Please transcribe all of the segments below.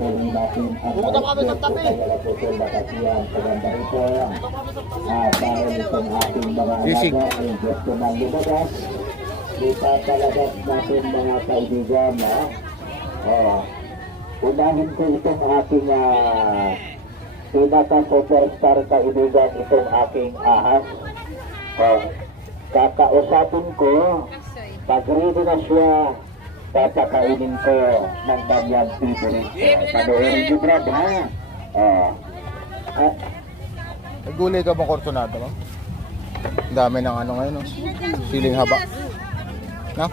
tuloy natin ang Pupunta kami sa tabi. Po. Paganda ito. At dahil itong ating mga Sisig. alaga ay gusto na lumabas. Ipapalabas natin mga kaibigan. Ha? Oh. Unahin ko itong aking uh, pinaka-superstar kaibigan itong aking ahas. Oh. Kakausapin ko pag ready na siya, papakainin ko ng kanyang favorite. Panoorin niyo, Brad, ha? Oh. At Nagulay ka bang kortonado mo? Ang dami ng ano ngayon, no? Siling haba. Na?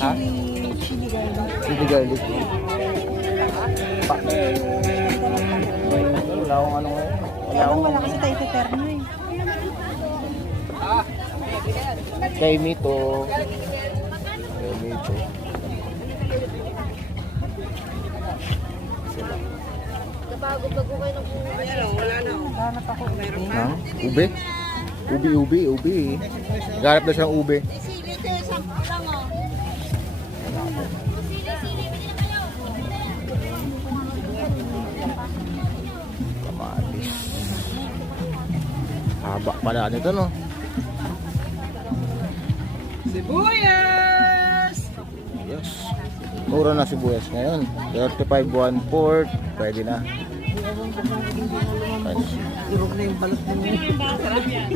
Ha? Chili garlic. Pa. Wala akong ano ngayon. Wala akong Wala kasi tayo teterno eh. Kay Mito. Kay Mito. Hanap ako. Ha? Ube? Ubi, ubi, ubi. Garap na siyang ube. Kamatis. Haba pala nito, no? Sibuyas! Yes. Mura na sibuyas ngayon. 35 one fourth. Pwede na. Pwede. Irog na yung balot mo. Sarap yan.